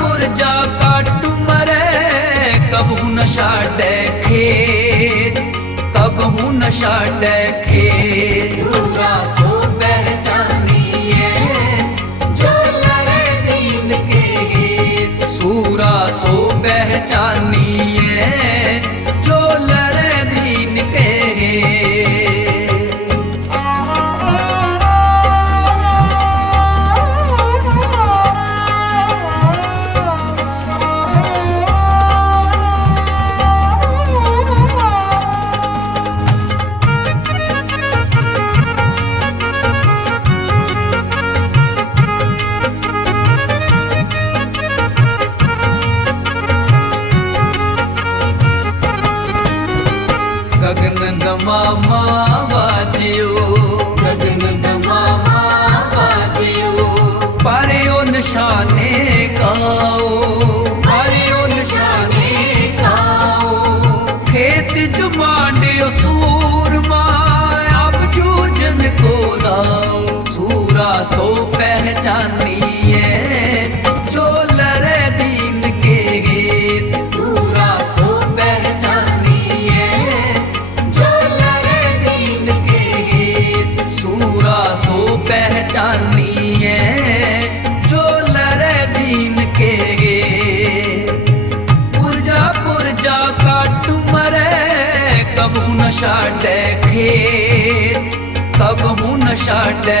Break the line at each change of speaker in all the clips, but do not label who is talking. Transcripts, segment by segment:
पुरजा काटू मरे कबू नशा डे खेत कबहू
नशा डे ਨਿਸ਼ਾਨੇ
ਕਾਓ। ਮਾਰਿਓ ਨਿਸ਼ਾਨੇ ਕਾਓ। ਖੇਤ
ਜਮਾਂਡਿਓ ਸੂਰਮਾ ਆਪ ਜੂਜਨ ਕੋ
ਲਾਓ ਸੂਰਾ ਸੋ ਪਹਿ कब न तब हूँ न छाड़े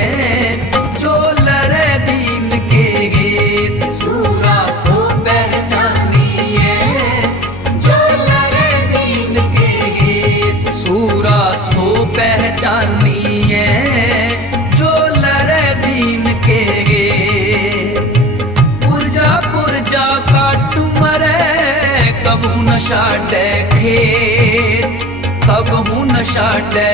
कबू न छाड़े खेत कब हूँ नशा छाड़े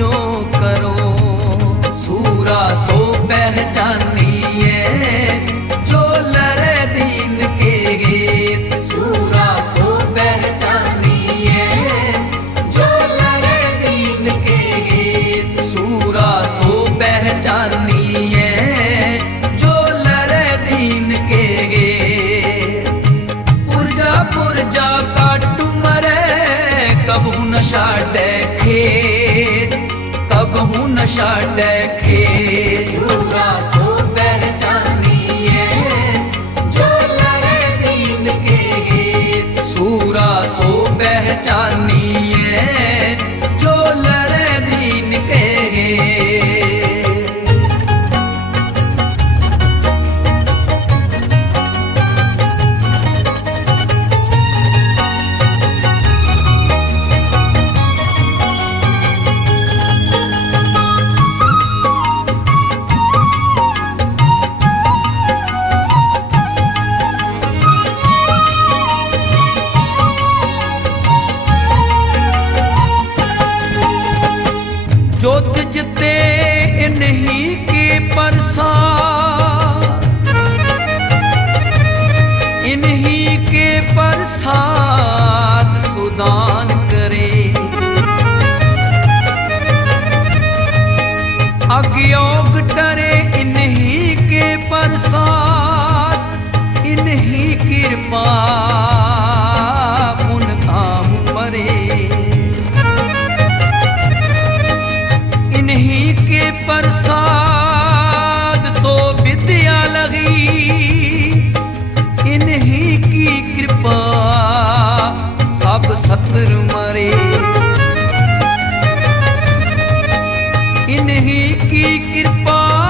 जो
करो। सूरा सो पहचानिए, जो लरे दीन के गीत।
सूरा सो पहचानिए, जो लड़े दीन के गीत।
सूरा सो पहचानिए।
षडे ਯੁੱਧ ਜਿੱਤੇ ਇਹ ਨਹੀਂ ਕੀ ਪਰਸਾ। ਇਨਹੀ
ਕੇ ਪਰਸਾਦ ਸੁਦਾਨ ਕਰੇ। ਅਗਿਓਗ ਟਰੇ प्रसाद सो विद्या लगी। इन्हीं की कृपा सब सतर मरे। इन्हीं की कृपा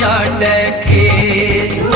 कबू नशा